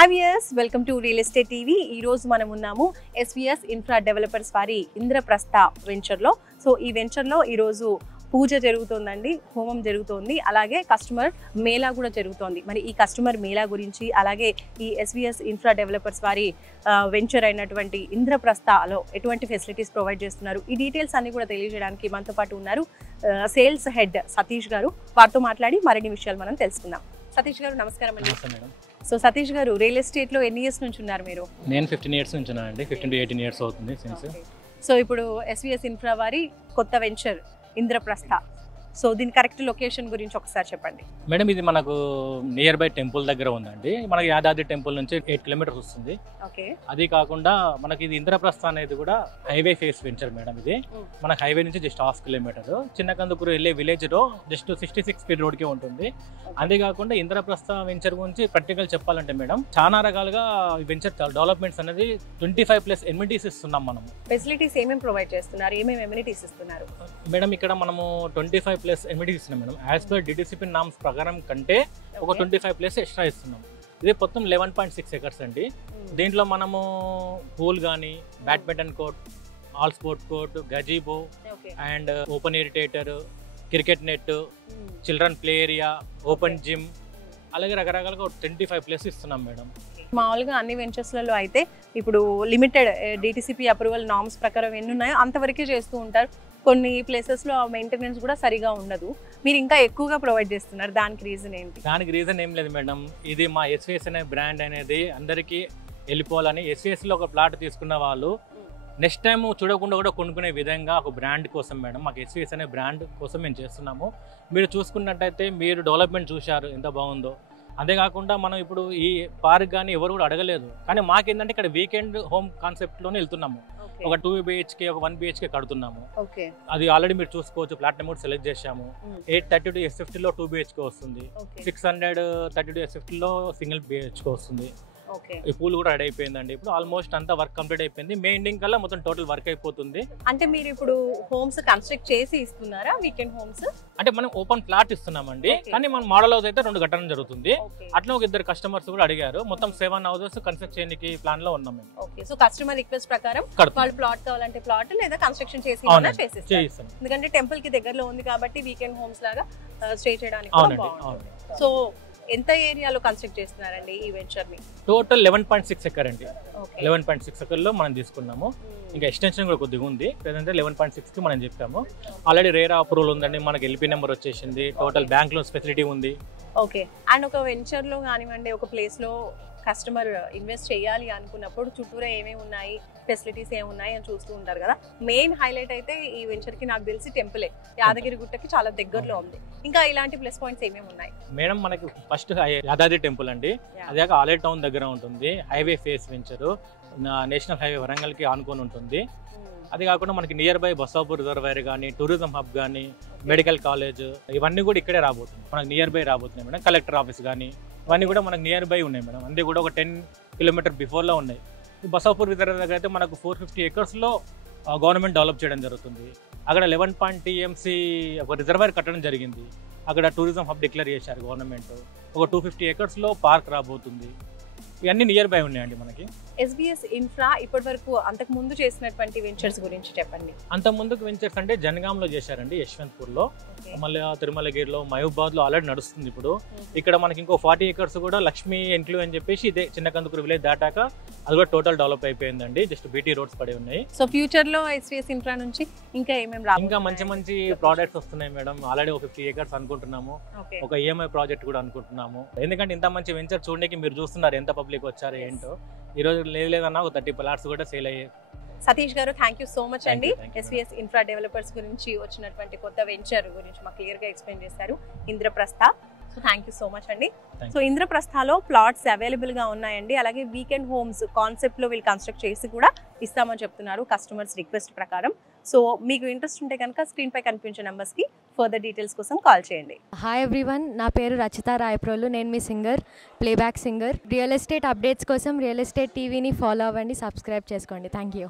Hi viewers, welcome to real estate TV. ఈ రోజు మనం ఉన్నాము ఎస్విఎస్ ఇన్ఫ్రా డెవలపర్స్ వారి ఇంద్రప్రస్థ వెంచర్లో. సో ఈ వెంచర్లో ఈరోజు పూజ జరుగుతోందండి, హోమం జరుగుతోంది, అలాగే కస్టమర్ మేళా కూడా జరుగుతోంది. మరి ఈ కస్టమర్ మేళా గురించి, అలాగే ఈ ఎస్విఎస్ ఇన్ఫ్రా డెవలపర్స్ వారి వెంచర్ అయినటువంటి ఇంద్రప్రస్థలో ఎటువంటి ఫెసిలిటీస్ ప్రొవైడ్ చేస్తున్నారు, ఈ డీటెయిల్స్ అన్ని కూడా తెలియజేయడానికి మనతో పాటు ఉన్నారు సేల్స్ హెడ్ సతీష్ గారు. వారితో మాట్లాడి మరిన్ని విషయాలు మనం తెలుసుకుందాం. సతీష్ గారు నమస్కారం అండి. సో సతీష్ గారు, రియల్ ఎస్టేట్ లో ఎన్ని ఇయర్స్ నుంచి ఉన్నారు మీరు? నేను 15 ఇయర్స్ నుంచి ఉన్నానండి. 15 to 18 ఇయర్స్ అవుతుంది సిన్స్. సో ఇప్పుడు ఎస్విఎస్ ఇన్ఫ్రా వారి కొత్త వెంచర్ ఇంద్రప్రస్థ, సో దీని కరెక్ట్ లొకేషన్ గురించి ఒకసారి చెప్పండి. మేడం, ఇది మనకు నియర్ బై టెంపుల్ దగ్గర ఉందండి. మనకి యాదాద్రి టెంపుల్ నుంచి 8 కిలోమీటర్స్ వస్తుంది. ఓకే. అది కాకుండా మనకి ఇది ఇంద్రప్రస్థ అనేది కూడా హైవే ఫేస్ వెంచర్ మేడం. ఇది మనకి హైవే నుంచి జస్ట్ 1/2 కిలోమీటర్ చిన్న కందుకూరు వెళ్ళే విలేజ్ లో జస్ట్ 66 ఫీట్ రోడ్ కి ఉంటుంది. అంతేకాకుండా ఇంద్రప్రస్థ వెంచర్ గురించి ప్రాక్టికల్ చెప్పాలంటే మేడం, చాలా రకాలుగా వెంచర్ డెవలప్మెంట్స్ అనేది 25+ ఎమ్యూనిటీస్ ఇస్తున్నాం మనం. ఫెసిలిటీస్ ఏమేమి ప్రొవైడ్ చేస్తున్నారు, ఏమేమి ఎమ్యూనిటీస్ ఇస్తున్నారు మేడం? ఇక్కడ మనము 25+ ఎమ్యూనిటీస్ ఇస్తున్నాం madam. As per DTCP norms ప్రకారం కంటే ఒక 25+ ఎక్స్ట్రా ఇస్తున్నాం. ఇది మొత్తం 11.6 acres అండి. దీంట్లో మనము పూల్ కానీ, badminton court, all sport court, గజీబో and open air theatre, cricket net, children play area, open gym, అలాగే రకరకాలుగా 25+ ఇస్తున్నాం మేడం. మామూలుగా అన్ని వెంచర్స్లలో అయితే ఇప్పుడు లిమిటెడ్ డిటిసిపి అప్రూవల్ నామ్స్ ప్రకారం ఎన్ని ఉన్నాయో అంతవరకే చేస్తూ ఉంటారు. కొన్ని ప్లేసెస్లో మెయింటెనెన్స్ కూడా సరిగా ఉండదు. మీరు ఇంకా ఎక్కువగా ప్రొవైడ్ చేస్తున్నారు, దానికి రీజన్ ఏంటి? దానికి రీజన్ ఏం లేదు మేడం. ఇది మా ఎస్విఎస్ అనే బ్రాండ్ అనేది అందరికీ వెళ్ళిపోవాలని, ఎస్విఎస్లో ఒక ప్లాట్ తీసుకున్న వాళ్ళు నెక్స్ట్ టైం చూడకుండా కూడా కొనుక్కునే విధంగా ఒక బ్రాండ్ కోసం మేడం, మాకు ఎస్విఎస్ అనే బ్రాండ్ కోసం మేము చేస్తున్నాము. మీరు చూసుకున్నట్టయితే మీరు డెవలప్మెంట్ చూశారు ఎంత బాగుందో. అంతేకాకుండా మనం ఇప్పుడు ఈ పార్క్ కానీ ఎవరు కూడా అడగలేదు, కానీ మాకేంటంటే ఇక్కడ వీకెండ్ హోమ్ కాన్సెప్ట్లోనే వెళ్తున్నాము. ఒక 2 BHK, ఒక 1 BHK కడుతున్నాము. అది ఆల్రెడీ మీరు చూసుకోవచ్చు. ప్లాట్ఫామ్ కూడా సెలెక్ట్ చేశాము. 832 SFT లో 2 BHK వస్తుంది. 632 SFT లో సింగిల్ BHK వస్తుంది. ఈ పూల్ కూడా రెడీ అయిపోయిందండి. ఇప్పుడు ఆల్మోస్ట్ అంతా వర్క్ కంప్లీట్ అయిపోయింది. మే ఎండింగ్ కల్లా మొత్తం టోటల్ వర్క్ అయిపోతుంది. అంటే మీరు ఇప్పుడు హోమ్స్ కన్స్ట్రక్ట్ చేసి ఇస్తున్నారా, వీకెండ్ హోమ్స్? అంటే మనం ఓపెన్ ప్లాట్ ఇస్తున్నామండి, కానీ మన మోడల్ హౌస్ అయితే 2 కట్టడం జరుగుతుంది. అట్లా ఒక 2 కస్టమర్స్ కూడా అడిగారు. మొత్తం 7 houses కన్స్ట్రక్ట్ చేయడానికి ప్లాన్ లో ఉన్నాం మేము. ఓకే. సో కస్టమర్ రిక్వెస్ట్ ప్రకారం వాళ్ళు ప్లాట్ కావాలంటే ప్లాట్, లేదా కన్స్ట్రక్షన్ చేసి చేసిస్తాం. ఎందుకంటే టెంపుల్ కి దగ్గరలో ఉంది కాబట్టి వీకెండ్ హోమ్స్ లాగా స్టే చేయడానికి బాగుంటుంది. సో ఎంత ఏరియాలో కన్స్ట్రక్ట్ చేస్తున్నారండి ఈ వెంచర్ ని? టోటల్ 11.6 acre అండి. 11.6 acre లో మనం తీసుకున్నాము. ఇంకా ఎక్స్టెన్షన్ కూడా కొద్దిగా ఉంది. ప్రజెంట్ 11.6 కి మనం చెప్పాము. ఆల్రెడీ రేరా అప్రూవల్ ఉందండి, మనకి LP నెంబర్ వచ్చేసింది, టోటల్ బ్యాంక్ లోన్స్ ఫెసిలిటీ ఉంది. ఓకే. అండ్ ఒక వెంచర్ లో కానివ్వండి, ఒక ప్లేస్ లో కస్టమర్ ఇన్వెస్ట్ చేయాలి అనుకున్నప్పుడు చుట్టూరా ఏమేమి ఉన్నాయి, ఫెసిలిటీస్ ఏమున్నాయి అని చూస్తూ ఉంటారు కదా. మెయిన్ హైలైట్ అయితే ఈ వెంచర్ కి నాకు తెలిసి టెంపులే, యాదగిరి గుట్టకి చాలా దగ్గరలో ఉంది. ఇంకా ఇలాంటి ప్లస్ పాయింట్స్ ఏమేమి ఉన్నాయి మేడం? మనకి ఫస్ట్ యాదాద్రి టెంపుల్ అండి, అదే ఆలేట్ టౌన్ దగ్గర ఉంటుంది. Highway face venture, national highway Warangal కి ఆనుకొని ఉంటుంది. అది కాకుండా మనకి నియర్ బై బసాపూర్ రిజర్వాయర్ కానీ, టూరిజం హబ్ కానీ, మెడికల్ కాలేజ్, ఇవన్నీ కూడా ఇక్కడే రాబోతుంది. మనకి నియర్ బై రాబోతున్నాయి మేడం. కలెక్టర్ ఆఫీస్ కానీ ఇవన్నీ కూడా మనకు నియర్ బై ఉన్నాయి మేడం. అన్నీ కూడా ఒక 10 కిలోమీటర్ బిఫోర్లో ఉన్నాయి. బసాపూర్ రిజర్వ్ దగ్గర అయితే మనకు 450 acres లో గవర్నమెంట్ డెవలప్ చేయడం జరుగుతుంది. అక్కడ 11 TMC ఒక రిజర్వాయర్ కట్టడం జరిగింది. అక్కడ టూరిజం హబ్ డిక్లేర్ చేశారు గవర్నమెంట్. ఒక 250 acres లో పార్క్ రాబోతుంది. ఇవన్నీ నియర్ బై ఉన్నాయండి మనకి. ఎస్విఎస్ ఇన్ఫ్రా ఇప్పటి వరకు అంతకు ముందు చేసినటువంటి వెంచర్స్ గురించి చెప్పండి. అంత ముందుకు వెంచర్స్ అంటే జనగాంలో చేశారండి, యశ్వంత్పూర్లో, మళ్ళీ తిరుమలగిరిలో, మహబూబాద్ లో ఆల్రెడీ నడుస్తుంది. ఇప్పుడు ఇక్కడ మనకి ఇంకో 40 acres కూడా లక్ష్మీ ఎంక్లూ అని చెప్పేసి ఇదే చిన్న కందుకూరు విలేజ్ దాటాక అది కూడా టోటల్ డెవలప్ అయిపోయిందండి. జస్ట్ BT రోడ్స్ పడి ఉన్నాయి. సో ఫ్యూచర్ లో ఎస్విఎస్ ఇన్ఫ్రా నుంచి ఇంకా ఏమేమి ఇంకా మంచి మంచి ప్రాజెక్ట్స్ వస్తున్నాయి మేడం. ఆల్రెడీ ఒక 50 acres అనుకుంటున్నాము. ఒక EMI ప్రాజెక్ట్ కూడా అనుకుంటున్నాము. ఎందుకంటే ఇంత మంచి వెంచర్ చూడడానికి మీరు చూస్తున్నారు ఎంత పబ్లిక్ వచ్చారు ఏంటో. ఈ రోజు లేదన్నా ఒక 30 plots కూడా సేల్ అయ్యాయి. సతీష్ గారు, థ్యాంక్ యూ సో మచ్ అండి. ఎస్విఎస్ ఇన్ఫ్రా డెవలపర్స్ గురించి వచ్చినటువంటి కొత్త వెంచర్ గురించి మాకు క్లియర్ గా ఎక్స్ప్లెయిన్ చేశారు, Indraprastha. So thank you so much అండి. సో ఇంద్రప్రస్థలో ప్లాట్స్ అవైలబుల్ గా ఉన్నాయండి. అలాగే వీకెండ్ హోమ్స్ కాన్సెప్ట్ లో వీళ్ళు కన్స్ట్రక్ట్ చేసి కూడా ఇస్తామని చెప్తున్నారు కస్టమర్స్ రిక్వెస్ట్ ప్రకారం. సో మీకు ఇంట్రెస్ట్ ఉంటే కనుక స్క్రీన్ పై కనిపించే నెంబర్స్ కి ఫర్దర్ డీటెయిల్స్ కోసం కాల్ చేయండి. హాయ్ ఎవ్రీవన్, నా పేరు రచిత రాయప్రోలు. నేను మీ singer, playback singer. Real estate updates కోసం రియల్ ఎస్టేట్ టీవీని ఫాలో అవ్వండి, సబ్స్క్రైబ్ చేసుకోండి. Thank you.